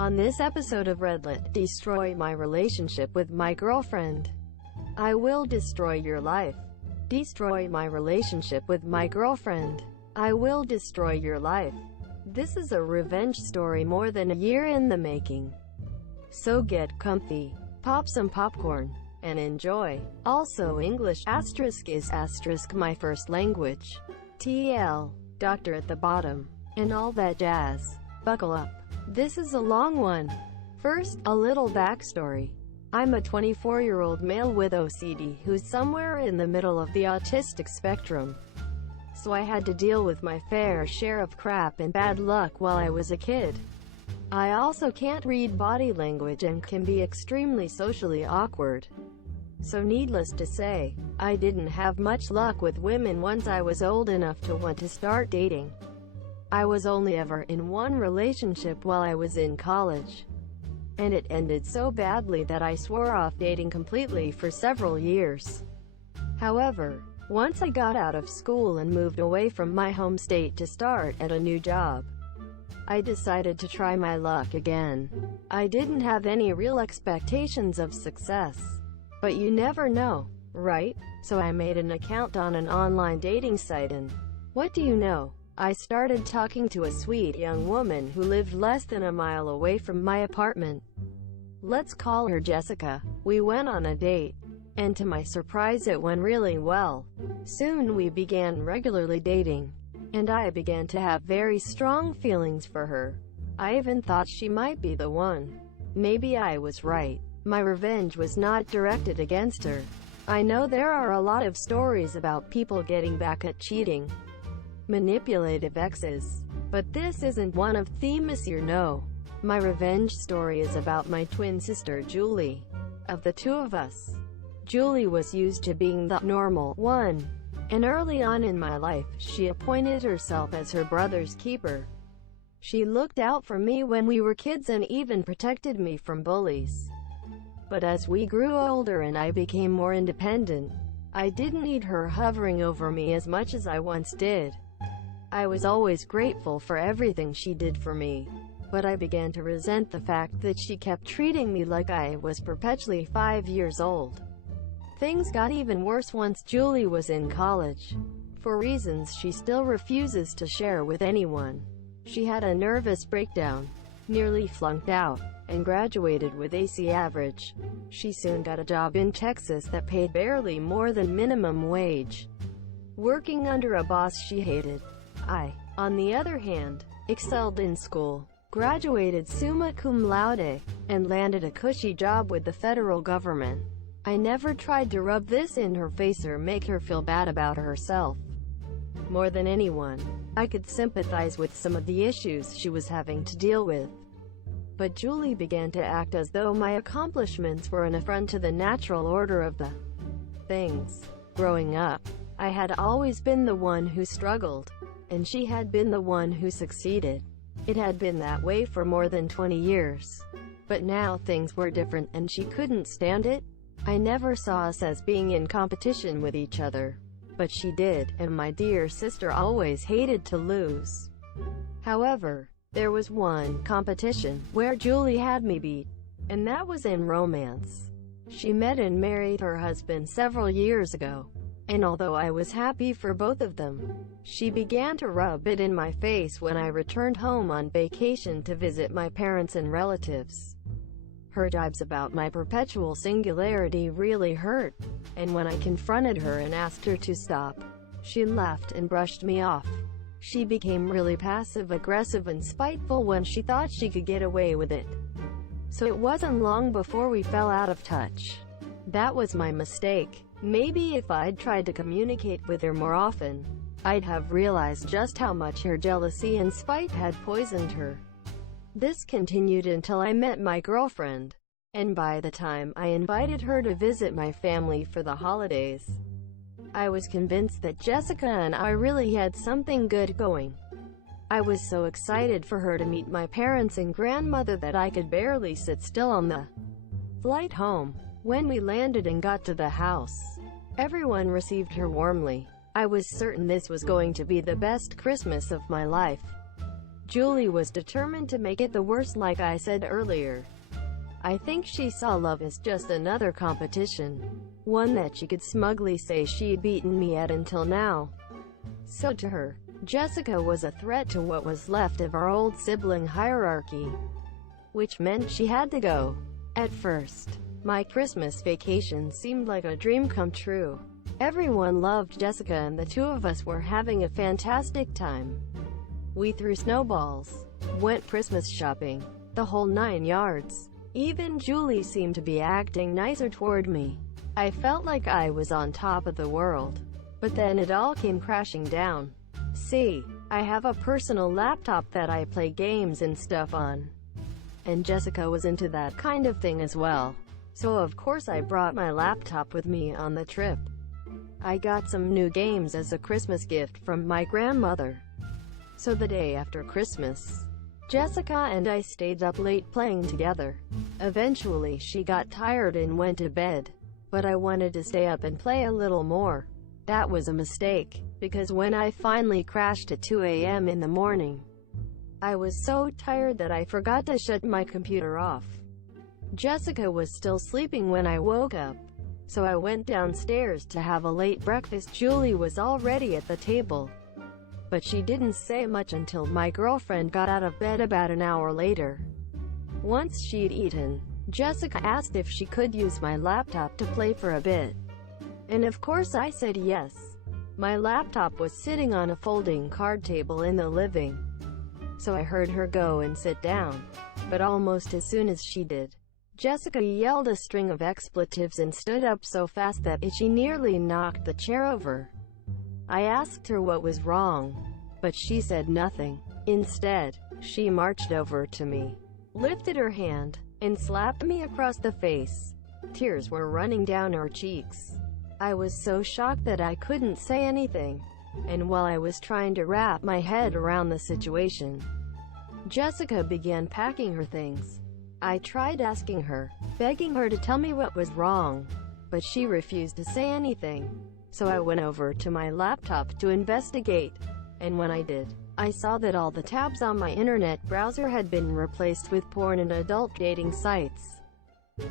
On this episode of Redlit, destroy my relationship with my girlfriend. I will destroy your life. Destroy my relationship with my girlfriend. I will destroy your life. This is a revenge story more than a year in the making. So get comfy, pop some popcorn, and enjoy. Also, English is my first language. TL, doctor at the bottom, and all that jazz. Buckle up. This is a long one. First, a little backstory. I'm a 24-year-old male with OCD who's somewhere in the middle of the autistic spectrum. So I had to deal with my fair share of crap and bad luck while I was a kid. I also can't read body language and can be extremely socially awkward. So needless to say, I didn't have much luck with women once I was old enough to want to start dating. I was only ever in one relationship while I was in college. And it ended so badly that I swore off dating completely for several years. However, once I got out of school and moved away from my home state to start at a new job, I decided to try my luck again. I didn't have any real expectations of success. But you never know, right? So I made an account on an online dating site and, what do you know? I started talking to a sweet young woman who lived less than a mile away from my apartment. Let's call her Jessica. We went on a date, and to my surprise it went really well. Soon we began regularly dating, and I began to have very strong feelings for her. I even thought she might be the one. Maybe I was right. My revenge was not directed against her. I know there are a lot of stories about people getting back at cheating, manipulative exes, but this isn't one of them. No. My revenge story is about my twin sister Julie. Of the two of us, Julie was used to being the normal one, and early on in my life, she appointed herself as her brother's keeper. She looked out for me when we were kids and even protected me from bullies. But as we grew older and I became more independent, I didn't need her hovering over me as much as I once did. I was always grateful for everything she did for me, but I began to resent the fact that she kept treating me like I was perpetually 5 years old. Things got even worse once Julie was in college. For reasons she still refuses to share with anyone, she had a nervous breakdown, nearly flunked out, and graduated with AC average. She soon got a job in Texas that paid barely more than minimum wage, working under a boss she hated. I, on the other hand, excelled in school, graduated summa cum laude, and landed a cushy job with the federal government. I never tried to rub this in her face or make her feel bad about herself. More than anyone, I could sympathize with some of the issues she was having to deal with. But Julie began to act as though my accomplishments were an affront to the natural order of the things. Growing up, I had always been the one who struggled, and she had been the one who succeeded. It had been that way for more than 20 years. But now things were different and she couldn't stand it. I never saw us as being in competition with each other. But she did, and my dear sister always hated to lose. However, there was one competition where Julie had me beat, and that was in romance. She met and married her husband several years ago, and although I was happy for both of them, she began to rub it in my face when I returned home on vacation to visit my parents and relatives. Her jibes about my perpetual singularity really hurt, and when I confronted her and asked her to stop, she laughed and brushed me off. She became really passive-aggressive and spiteful when she thought she could get away with it. So it wasn't long before we fell out of touch. That was my mistake. Maybe if I'd tried to communicate with her more often, I'd have realized just how much her jealousy and spite had poisoned her. This continued until I met my girlfriend, and by the time I invited her to visit my family for the holidays, I was convinced that Jessica and I really had something good going. I was so excited for her to meet my parents and grandmother that I could barely sit still on the flight home. When we landed and got to the house, everyone received her warmly. I was certain this was going to be the best Christmas of my life. Julie was determined to make it the worst, like I said earlier. I think she saw love as just another competition, one that she could smugly say she'd beaten me at until now. So to her, Jessica was a threat to what was left of our old sibling hierarchy, which meant she had to go. At first, my Christmas vacation seemed like a dream come true. Everyone loved Jessica and the two of us were having a fantastic time. We threw snowballs, went Christmas shopping, the whole 9 yards. Even Julie seemed to be acting nicer toward me. I felt like I was on top of the world. But then it all came crashing down. See, I have a personal laptop that I play games and stuff on. And Jessica was into that kind of thing as well. So of course I brought my laptop with me on the trip. I got some new games as a Christmas gift from my grandmother. So the day after Christmas, Jessica and I stayed up late playing together. Eventually she got tired and went to bed. But I wanted to stay up and play a little more. That was a mistake, because when I finally crashed at 2 a.m. in the morning, I was so tired that I forgot to shut my computer off. Jessica was still sleeping when I woke up, so I went downstairs to have a late breakfast. Julie was already at the table, but she didn't say much until my girlfriend got out of bed about an hour later. Once she'd eaten, Jessica asked if she could use my laptop to play for a bit. And of course I said yes. My laptop was sitting on a folding card table in the living, so I heard her go and sit down. But almost as soon as she did, Jessica yelled a string of expletives and stood up so fast that she nearly knocked the chair over. I asked her what was wrong, but she said nothing. Instead, she marched over to me, lifted her hand, and slapped me across the face. Tears were running down her cheeks. I was so shocked that I couldn't say anything, and while I was trying to wrap my head around the situation, Jessica began packing her things. I tried asking her, begging her to tell me what was wrong, but she refused to say anything. So I went over to my laptop to investigate, and when I did, I saw that all the tabs on my internet browser had been replaced with porn and adult dating sites.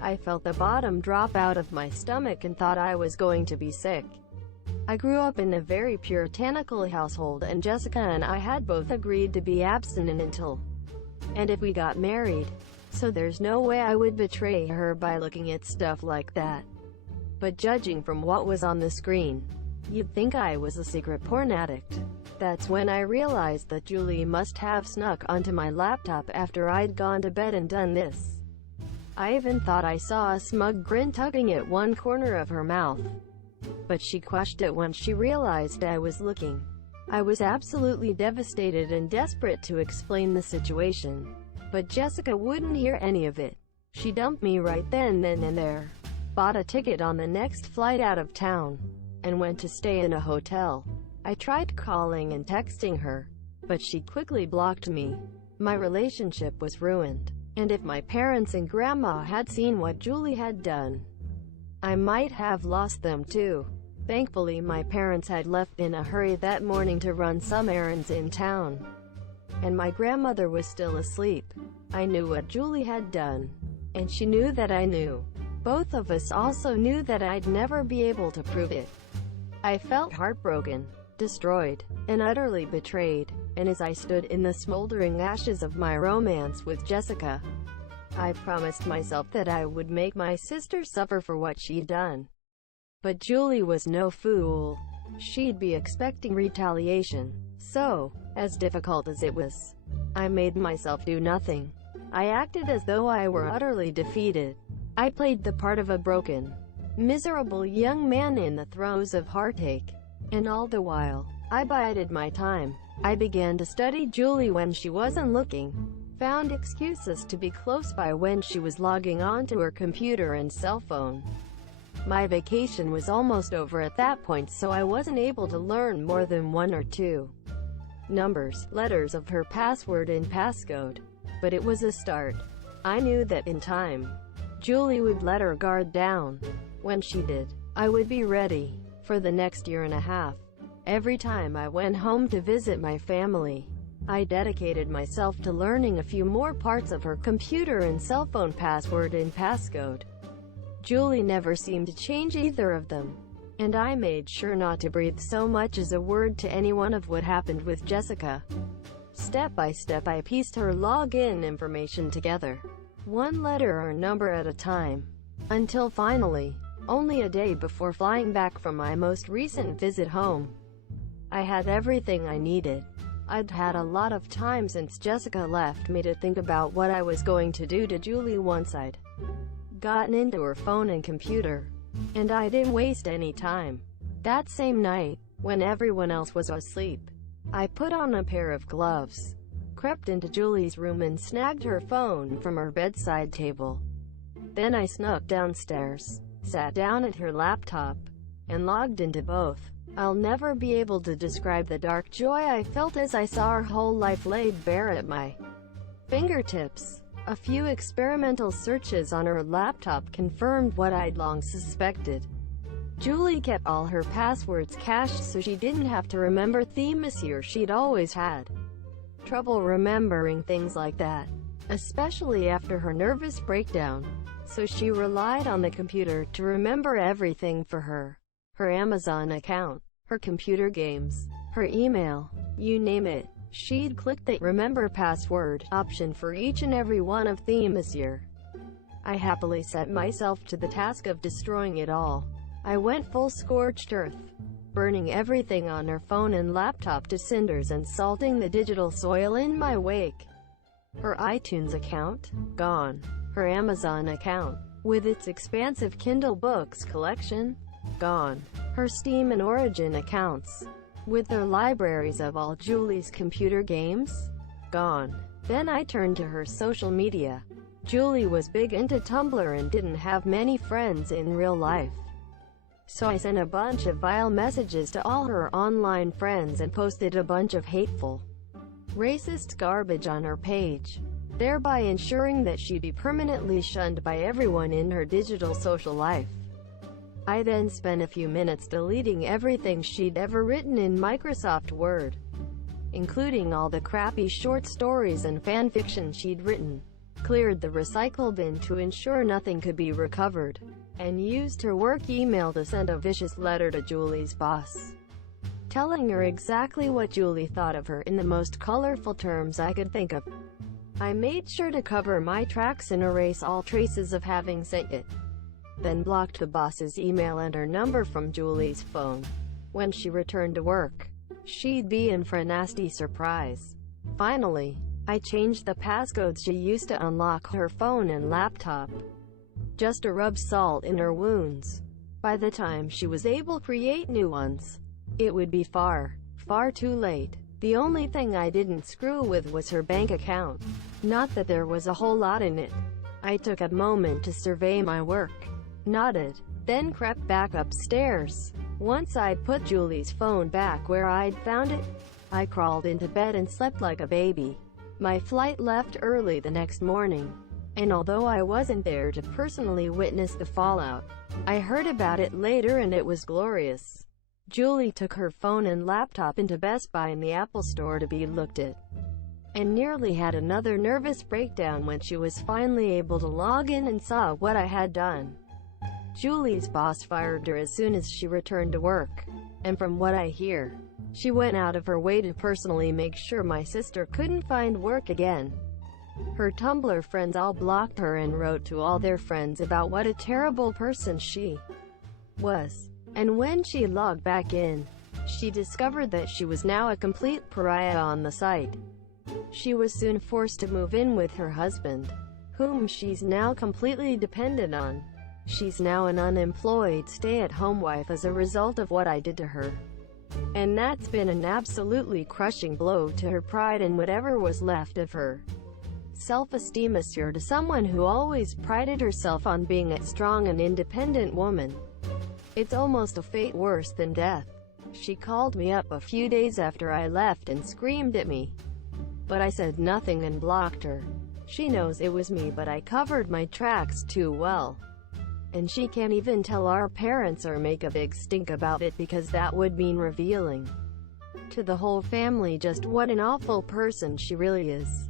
I felt the bottom drop out of my stomach and thought I was going to be sick. I grew up in a very puritanical household, and Jessica and I had both agreed to be abstinent until and if we got married. So there's no way I would betray her by looking at stuff like that. But judging from what was on the screen, you'd think I was a secret porn addict. That's when I realized that Julie must have snuck onto my laptop after I'd gone to bed and done this. I even thought I saw a smug grin tugging at one corner of her mouth. But she quashed it when she realized I was looking. I was absolutely devastated and desperate to explain the situation. But Jessica wouldn't hear any of it. She dumped me right then and there, bought a ticket on the next flight out of town, and went to stay in a hotel. I tried calling and texting her, but she quickly blocked me. My relationship was ruined, and if my parents and grandma had seen what Julie had done, I might have lost them too. Thankfully, my parents had left in a hurry that morning to run some errands in town, and my grandmother was still asleep. I knew what Julie had done, and she knew that I knew. Both of us also knew that I'd never be able to prove it. I felt heartbroken, destroyed, and utterly betrayed, and as I stood in the smoldering ashes of my romance with Jessica, I promised myself that I would make my sister suffer for what she'd done. But Julie was no fool. She'd be expecting retaliation. So, as difficult as it was, I made myself do nothing. I acted as though I were utterly defeated. I played the part of a broken, miserable young man in the throes of heartache. And all the while, I bided my time. I began to study Julie when she wasn't looking, found excuses to be close by when she was logging onto her computer and cell phone. My vacation was almost over at that point, so I wasn't able to learn more than 1 or 2 letters of her password and passcode. But it was a start. I knew that in time, Julie would let her guard down. When she did, I would be ready. For the next 1.5 years, every time I went home to visit my family, I dedicated myself to learning a few more parts of her computer and cell phone password and passcode. Julie never seemed to change either of them, and I made sure not to breathe so much as a word to anyone of what happened with Jessica. Step by step I pieced her login information together, one letter or number at a time, until finally, only a day before flying back from my most recent visit home, I had everything I needed. I'd had a lot of time since Jessica left me to think about what I was going to do to Julie once I'd gotten into her phone and computer. And I didn't waste any time. That same night, when everyone else was asleep, I put on a pair of gloves, crept into Julie's room and snagged her phone from her bedside table. Then I snuck downstairs, sat down at her laptop, and logged into both. I'll never be able to describe the dark joy I felt as I saw her whole life laid bare at my fingertips. A few experimental searches on her laptop confirmed what I'd long suspected. Julie kept all her passwords cached so she didn't have to remember themes here. She'd always had trouble remembering things like that, especially after her nervous breakdown, so she relied on the computer to remember everything for her. Her Amazon account, her computer games, her email, you name it. She'd click the Remember Password option for each and every one of them this year. I happily set myself to the task of destroying it all. I went full scorched earth, burning everything on her phone and laptop to cinders and salting the digital soil in my wake. Her iTunes account, gone. Her Amazon account, with its expansive Kindle books collection, gone. Her Steam and Origin accounts, with their libraries of all Julie's computer games, gone. Then I turned to her social media. Julie was big into Tumblr and didn't have many friends in real life. So I sent a bunch of vile messages to all her online friends and posted a bunch of hateful, racist garbage on her page, thereby ensuring that she'd be permanently shunned by everyone in her digital social life. I then spent a few minutes deleting everything she'd ever written in Microsoft Word, including all the crappy short stories and fan fiction she'd written, cleared the recycle bin to ensure nothing could be recovered, and used her work email to send a vicious letter to Julie's boss, telling her exactly what Julie thought of her in the most colorful terms I could think of. I made sure to cover my tracks and erase all traces of having sent it, then blocked the boss's email and her number from Julie's phone. When she returned to work, she'd be in for a nasty surprise. Finally, I changed the passcodes she used to unlock her phone and laptop, just to rub salt in her wounds. By the time she was able to create new ones, it would be far, far too late. The only thing I didn't screw with was her bank account. Not that there was a whole lot in it. I took a moment to survey my work, nodded, then crept back upstairs. Once I'd put Julie's phone back where I'd found it, I crawled into bed and slept like a baby. My flight left early the next morning, and although I wasn't there to personally witness the fallout, I heard about it later and it was glorious. Julie took her phone and laptop into Best Buy in the Apple Store to be looked at, and nearly had another nervous breakdown when she was finally able to log in and saw what I had done. Julie's boss fired her as soon as she returned to work, and from what I hear, she went out of her way to personally make sure my sister couldn't find work again. Her Tumblr friends all blocked her and wrote to all their friends about what a terrible person she was. And when she logged back in, she discovered that she was now a complete pariah on the site. She was soon forced to move in with her husband, whom she's now completely dependent on. She's now an unemployed stay-at-home wife as a result of what I did to her. And that's been an absolutely crushing blow to her pride and whatever was left of her self-esteem as to someone who always prided herself on being a strong and independent woman. It's almost a fate worse than death. She called me up a few days after I left and screamed at me, but I said nothing and blocked her. She knows it was me, but I covered my tracks too well. And she can't even tell our parents or make a big stink about it because that would mean revealing to the whole family just what an awful person she really is.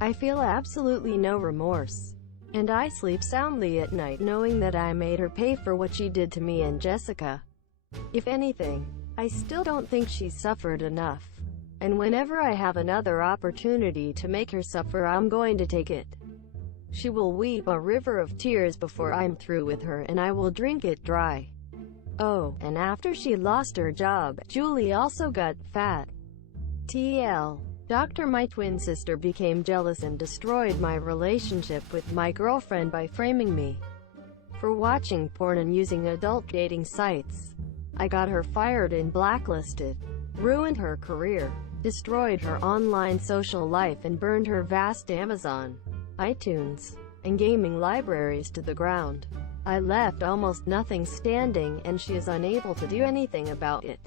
I feel absolutely no remorse. And I sleep soundly at night knowing that I made her pay for what she did to me and Jessica. If anything, I still don't think she's suffered enough. And whenever I have another opportunity to make her suffer, I'm going to take it. She will weep a river of tears before I'm through with her, and I will drink it dry. Oh, and after she lost her job, Julie also got fat. TL. Dr. My twin sister became jealous and destroyed my relationship with my girlfriend by framing me for watching porn and using adult dating sites. I got her fired and blacklisted, ruined her career, destroyed her online social life, and burned her vast Amazon, iTunes, and gaming libraries to the ground. I left almost nothing standing, and she is unable to do anything about it.